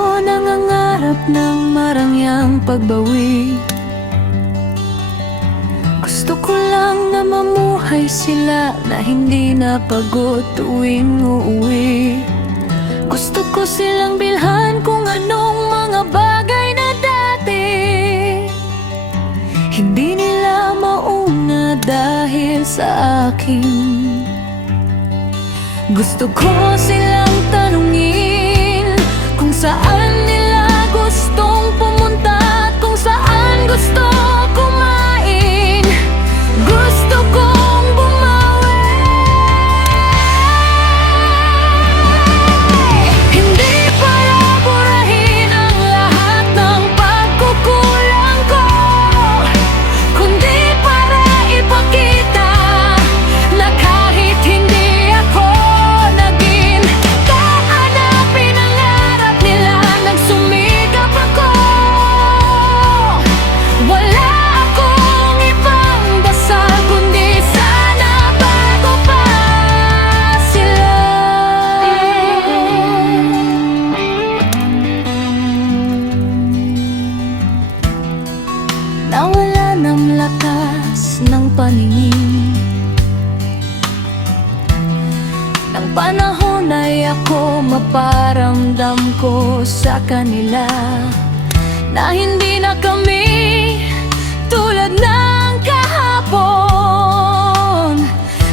ako nangangarap ng marangyang pagbawi. Gusto ko lang na mamuhay sila na hindi napagod tuwing uuwi. Gusto ko silang bilhan kung anong mga bagay na dati hindi nila mauna dahil sa akin. Gusto ko silang tanungin kung saan nila gustong pumunta at kung saan gusto kumain. Gusto kong bumawi. Hindi para burahin ang lahat ng pagkukulang ko, kundi para ipakita na kahit hindi ako naging kaanapin ang harap nila nang sumikap ako. Wala akong ibang dasal kundi sana bago pa sila. Nawala ng lakas ng paningin ng panahon ay ako maparamdam ko sa kanila na hindi na kami tulad ng kahapon.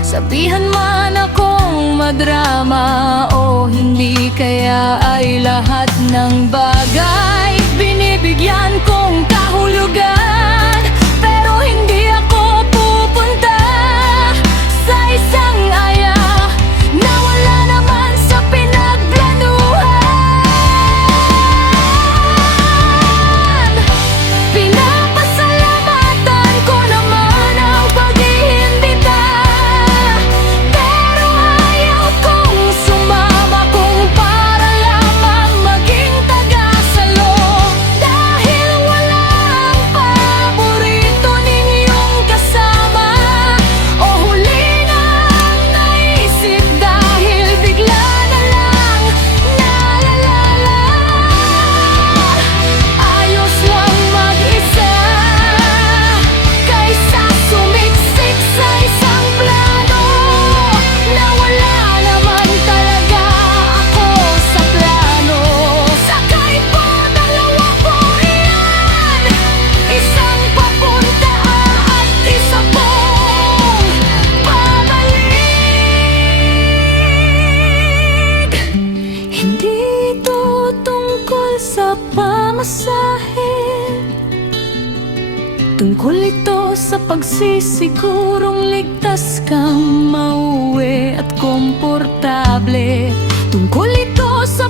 Sabihan man akong madrama o hindi, kaya ay lahat ng bagay binibigyan kong kahulugan. Pero hindi ako pupunta sa isang aya na wala naman sa pinagplanuhan. Pinapasalamatan ko naman ang pag-iimbita, pero ayaw kong sumama kung para lamang maging tagasalo. Dahil walang paborito ninyong kasama, o huli na ang naisip dahil bigla na lang naalala. Ayos lang mag-isa kaysa sumiksik sa isang plano na wala naman talaga ako sa plano. Sakay po, dalawa po iyan, isang papunta at isa pong pabalik. Hindi ito tungkol sa pamasahe, tungkol ito sa pagsisigurong ligtas kang mauwi at komportable. Tungkol ito sa